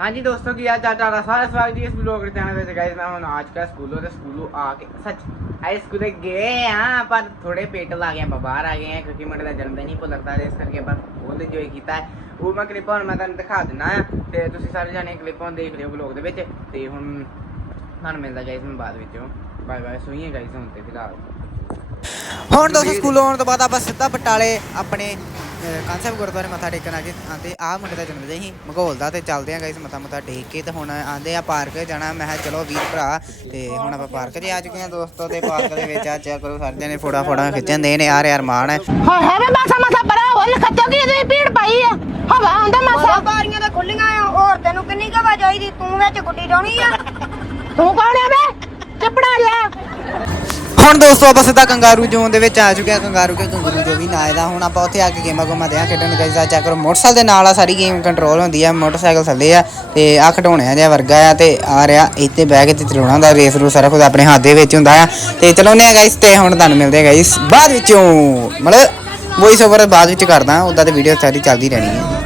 ਹਾਂਜੀ ਦੋਸਤੋ, ਕੀ ਹਾਲ ਚਾਲ ਤੁਹਾਡਾ? ਸਾਰਾ ਸਵਾਗਤ ਹੈ ਇਸ ਵਲੌਗ ਦੇ ਚੈਨਲ ਵਿੱਚ। ਗਾਇਸ ਮੈਂ ਹੁਣ ਅੱਜ ਕੱਲ੍ਹ ਸਕੂਲੋਂ ਤੇ ਸਕੂਲੋਂ ਆ ਕੇ ਸੱਚ ਆਏ ਸਕੂਲੇ ਗਏ ਆ, ਪਰ ਥੋੜੇ ਪੇਟ ਲਾ ਗਏ ਆ ਬਾਹਰ ਆ ਗਏ ਆ, ਕਿਉਂਕਿ ਮੁੰਡੇ ਦਾ ਜਨਮ ਦਿਨ ਹੀ ਭੁੱਲਦਾ ਇਸ ਕਰਕੇ ਆਪਾਂ ਫੁੱਲ ਇੰਜੋਏ ਕੀਤਾ ਹੈ। ਉਹ ਮੈਂ ਕਲਿੱਪ ਹੁਣ ਮੈਂ ਤੁਹਾਨੂੰ ਦਿਖਾ ਦਿੰਦਾ ਆ ਤੇ ਤੁਸੀਂ ਸਾਰੇ ਜਾਣੇ ਕਲਿੱਪ ਹੁਣ ਦੇਖ ਲਿਓ ਵਲੌਗ ਦੇ ਵਿੱਚ। ਤੇ ਹੁਣ ਤੁਹਾਨੂੰ ਮਿਲਦਾ ਗਾਇਸ ਮੈਂ ਬਾਅਦ ਵਿੱਚੋਂ। ਬਾਏ ਬਾਏ ਸੁਣੀਏ ਗਾਇਸ ਹੁਣ ਤੇ, ਫਿਲਹਾਲ। ਹੁਣ ਦੋਸਤੋ ਸਕੂਲੋਂ ਆਉਣ ਤੋਂ ਬਾਅਦ ਆਪਾਂ ਸਿੱਧਾ ਬਟਾਲੇ ਆਪਣੇ ਕਾਂਸੇਪ ਗੁਰਦੁਆਰੇ ਮੱਥਾ ਟੇਕਣ ਆ ਕੇ ਆਂਦੇ ਆ ਮੁੰਡੇ ਦਾ ਜਨਮ ਦਿਨ ਸੀ ਮਗੋਲ ਦਾ ਤੇ ਚੱਲਦੇ ਆ ਗਾਇਸ ਮੱਥਾ ਮੱਥਾ ਟੇਕ ਕੇ ਤੇ ਹੁਣ ਆਂਦੇ ਆ ਪਾਰਕ ਜਾਣਾ। ਮੈਂ ਕਿਹਾ ਚਲੋ ਵੀਰ ਭਰਾ ਤੇ ਹੁਣ ਆਪਾਂ ਪਾਰਕ 'ਚ ਆ ਚੁੱਕੇ ਆ ਦੋਸਤੋ ਤੇ ਪਾਰਕ ਦੇ ਵਿੱਚ ਆ ਚੈੱਕ ਕਰੋ ਸਾਰੇ ਜਣੇ ਫੋਟਾ ਫੋਟਾ ਖਿੱਚਣ ਦੇ ਨੇ। ਯਾਰ ਯਾਰ ਮਾਣ ਹੈ ਹਾਂ ਹੈ ਵੇ ਮਾਸਾ ਮਾਸਾ ਬੜਾ ਹੋਲ ਖੱਤੋ ਕੀ ਇਹਦੀ ਭੀੜ ਪਾਈ ਆ। ਹਵਾ ਆਉਂਦਾ ਮਾਸਾ। ਬਾਰੀਆਂ ਤਾਂ ਖੁੱਲੀਆਂ ਆ ਹੋਰ ਤੈਨੂੰ ਕਿੰਨੀ ਕਵਾ ਚਾਹੀਦੀ ਤੂੰ ਵਿੱਚ ਗੁੱਡੀ ਡਾਉਣੀ ਆ। ਤੂੰ ਕੌਣ ਆ ਵੇ? ਚੱਪੜਾ ਲਿਆ ਹੁਣ ਦੋਸਤੋ ਆਪਾਂ ਸਿੱਧਾ ਕੰਗਾਰੂ ਜ਼ੋਨ ਦੇ ਵਿੱਚ ਆ ਚੁੱਕੇ ਆ ਕੰਗਾਰੂ ਕੇ ਕੰਗਰੂ ਜੋ ਵੀ ਨਾ ਇਹਦਾ, ਹੁਣ ਆਪਾਂ ਉੱਥੇ ਆ ਕੇ ਗੇਮਾਂ ਗੋਮਾਂ ਦਿਆਂ ਖੇਡਣ ਗਏ ਆ ਚੈੱਕ ਕਰੋ ਮੋਟਰਸਾਈਕਲ ਦੇ ਨਾਲ ਆ ਸਾਰੀ ਗੇਮ ਕੰਟਰੋਲ ਹੁੰਦੀ ਆ, ਮੋਟਰਸਾਈਕਲ ਥੱਲੇ ਆ, ਤੇ ਆ ਖਡਾਉਣਿਆਂ ਜਿਹਾ ਵਰਗਾ ਆ, ਤੇ ਆ ਰਿਹਾ ਇੱਥੇ ਬਹਿ ਕੇ ਤੇ ਚਲਾਉਣਾ ਹੁੰਦਾ ਰੇਸ ਰੂ ਸਾਰਾ ਕੁਝ ਆਪਣੇ ਹੱਥ ਦੇ ਵਿੱਚ ਹੁੰਦਾ ਆ। ਤੇ ਚਲਾਉਂਦੇ ਆ ਗਾਇਸ ਤੇ ਹੁਣ ਤੁਹਾਨੂੰ ਮਿਲਦੇ ਆ ਗਾਇਸ ਬਾਅਦ ਵਿੱਚੋਂ, ਮਤਲਬ ਵੌਇਸ ਓਵਰ ਬਾਅਦ ਵਿੱਚ ਕਰਦਾ ਉਦਾਂ ਤੇ ਵੀਡੀਓ ਸਾਰੀ ਚੱਲਦੀ ਰਹਿਣੀ ਹੈ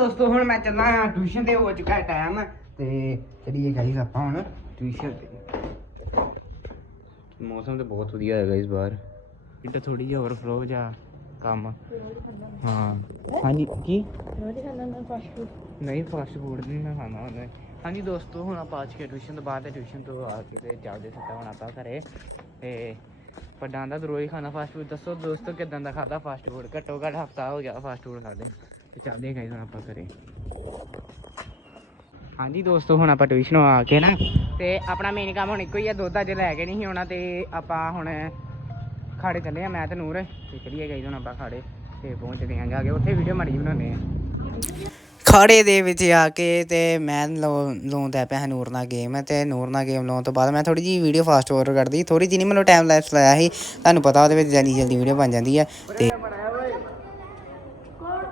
ਦੋਸਤੋ ਹੁਣ ਮੈਂ ਚੱਲਾਂ ਆ ਟਿਊਸ਼ਨ ਤੇ ਹੋ ਚੁੱਕਾ ਟਾਈਮ ਤੇ ਚਲੀਏ ਗਾਈਸ ਆਪਾਂ ਹੁਣ ਟਿਊਸ਼ਨ ਤੇ। ਮੌਸਮ ਤੇ ਬਹੁਤ ਵਧੀਆ ਹੈ ਗਾਈਸ ਬਾਹਰ। ਇੱਡਾ ਥੋੜੀ ਜਿਹੀ ਓਵਰਫਲੋ ਜਾ ਕੰਮ। ਹਾਂ। ਹਾਂਜੀ ਕੀ? ਨਹੀਂ ਫਾਸਟ ਫੂਡ ਨਹੀਂ ਮੈਂ ਖਾਣਾ ਹੁੰਦਾ ਹਾਂਜੀ ਦੋਸਤੋ ਹੁਣ ਆਪਾਂ ਅੱਜ ਕੇ ਟਿਊਸ਼ਨ ਤੋਂ ਬਾਅਦ ਟਿਊਸ਼ਨ ਤੋਂ ਆ ਕੇ ਤੇ ਚੱਲਦੇ ਸਿੱਧਾ ਹੁਣ ਆਪਾਂ ਘਰੇ। ਤੇ ਵੱਡਾਂ ਦਾ ਰੋਜ਼ ਖਾਣਾ ਫਾਸਟ ਫੂਡ ਦੱਸੋ ਦੋਸਤੋ ਕਿਦਾਂ ਦਾ ਖਾਦਾ ਫਾਸਟ ਫੂਡ ਘੱਟੋ ਘੱਟ ਹਫਤਾ ਹੋ ਗਿਆ ਫਾਸਟ ਫੂਡ ਖਾਦੇ। ਤੇ ਚੱਲਦੇ ਹਾਂ ਗਾਈਸ ਹੁਣ ਆਪਾਂ ਘਰੇ। ਹਾਂਜੀ ਦੋਸਤੋ, ਹੁਣ ਆਪਾਂ ਟਿਊਸ਼ਨੋਂ ਆ ਕੇ ਨਾ, ਤੇ ਆਪਣਾ ਮੇਨ ਕੰਮ ਹੁਣ ਇੱਕੋ ਹੀ ਆ, ਦੁੱਧ ਅੱਜ ਲੈ ਕੇ ਨਹੀਂ ਸੀ ਤੇ ਆਪਾਂ ਹੁਣ ਖਾੜੇ ਚੱਲੇ ਆ ਮੈਂ ਤੇ ਨੂਰ, ਤੇ ਚਲੀਏ ਗਾਈਸ ਹੁਣ ਆਪਾਂ ਖਾੜੇ, ਤੇ ਪਹੁੰਚਦੇ ਆਂ ਜਾ ਕੇ, ਉੱਥੇ ਵੀਡੀਓ ਮਾੜੀ ਬਣਾਉਂਦੇ ਆ ਖਾੜੇ ਦੇ ਵਿੱਚ ਆ ਕੇ ਤੇ ਮੈਂ ਲਾਉਂਦਾ ਪਿਆ ਨੂਰ ਨਾਲ ਗੇਮ ਤੇ ਨੂਰ ਨਾਲ ਗੇਮ ਲਾਉਣ ਤੋਂ ਬਾਅਦ ਮੈਂ ਥੋੜੀ ਜੀ ਵੀਡੀਓ ਫਾਸਟ ਫੋਰਵਰਡ ਕਰਦੀ ਥੋੜੀ ਜਿਹੀ ਨਹੀਂ ਮੈਨੂੰ ਟਾਈਮ ਲੈਪਸ ਲਾਇਆ ਸੀ, ਤੁਹਾਨੂੰ ਪਤਾ ਉਹਦੇ ਵਿੱਚ ਜਲਦੀ ਜਲਦੀ ਵੀਡੀਓ ਬਣ ਜਾਂਦੀ ਹੈ ਤੇ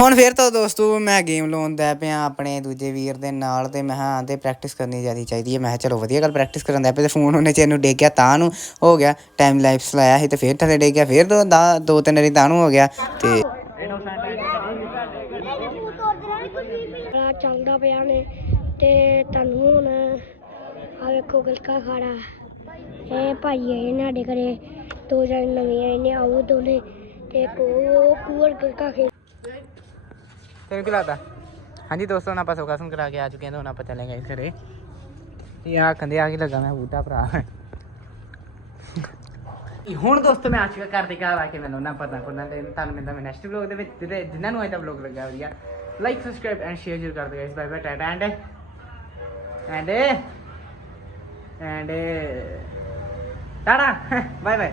ਹੁਣ ਫਿਰ ਤਾਂ ਦੋਸਤੋ ਮੈਂ ਗੇਮ ਲਾਉਂਦਾ ਪਿਆ ਆਪਣੇ ਦੂਜੇ ਵੀਰ ਦੇ ਨਾਲ ਤੇ ਮੈਂ ਹਾਂ ਤੇ ਪ੍ਰੈਕਟਿਸ ਕਰਨੀ ਜ਼ਿਆਦਾ ਚਾਹੀਦੀ ਹੈ। ਮੈਂ ਕਿਹਾ ਚਲੋ ਵਧੀਆ ਗੱਲ ਪ੍ਰੈਕਟਿਸ ਕਰਨ ਦਾ ਪਿਆ। ਤੇ ਫੋਨ ਉਹਨੇ ਚੇਨ ਨੂੰ ਡੇਗ ਗਿਆ ਤਾਂ ਨੂੰ ਹੋ ਗਿਆ। ਟਾਈਮ ਲਾਈਫਸ ਲਾਇਆ ਸੀ ਤੇ ਫਿਰ ਥੱਲੇ ਡੇਗ ਗਿਆ। ਫਿਰ ਦੋ ਦਾ ਦੋ ਤਿੰਨ ਵਾਰੀ ਤਾਂ ਨੂੰ ਹੋ ਗਿਆ ਤੇ ਚੱਲਦਾ ਪਿਆ ਨੇ ਤੇ ਤੁਹਾਨੂੰ ਹੁਣ ਆ ਵੇਖੋ ਗਲਕਾ ਖਾੜਾ ਇਹ ਭਾਈ ਆਏ ਨੇ ਸਾਡੇ ਘਰੇ ਦੋ ਜਣੇ ਨਵੇਂ ਆਏ ਨੇ, ਆਓ ਦੋਨੇ। ਤੇ ਇੱਕ ਕੂਰ ਗਲਕਾ ਖੇਡ ਤੈਨੂੰ ਕੀ ਲੱਗਦਾ? ਹਾਂਜੀ ਦੋਸਤੋ, ਹੁਣ ਆਪਾਂ ਸੋਗਾਸਨ ਕਰਾ ਕੇ ਆ ਚੁੱਕੇ ਹਾਂ ਤੇ ਹੁਣ ਆਪਾਂ ਚੱਲਾਂਗੇ ਇਸ ਘਰੇ। ਇਹ ਆ ਕੰਦੇ ਆ ਕੇ ਲੱਗਾ ਮੈਂ ਬੂਟਾ ਭਰਾ। ਹੁਣ ਦੋਸਤੋ, ਮੈਂ ਆ ਚੁੱਕਾ ਘਰ ਦੇ ਘਰ ਆ ਕੇ ਮੈਨੂੰ ਨਾ ਪਤਾ ਕੋਨਾ ਤੇ ਤੁਹਾਨੂੰ ਮਿਲਦਾ ਮੈਂ ਨੈਕਸਟ ਵਲੌਗ ਦੇ ਵਿੱਚ, ਜਿਹਦੇ ਜਿਨ੍ਹਾਂ ਨੂੰ ਅੱਜ ਦਾ ਵਲੌਗ ਲੱਗਾ ਵਧੀਆ। ਲਾਈਕ ਸਬਸਕ੍ਰਾਈਬ ਐਂਡ ਸ਼ੇਅਰ ਜਰੂਰ ਕਰ ਦਿਓ guys bye bye tata and and and tata bye bye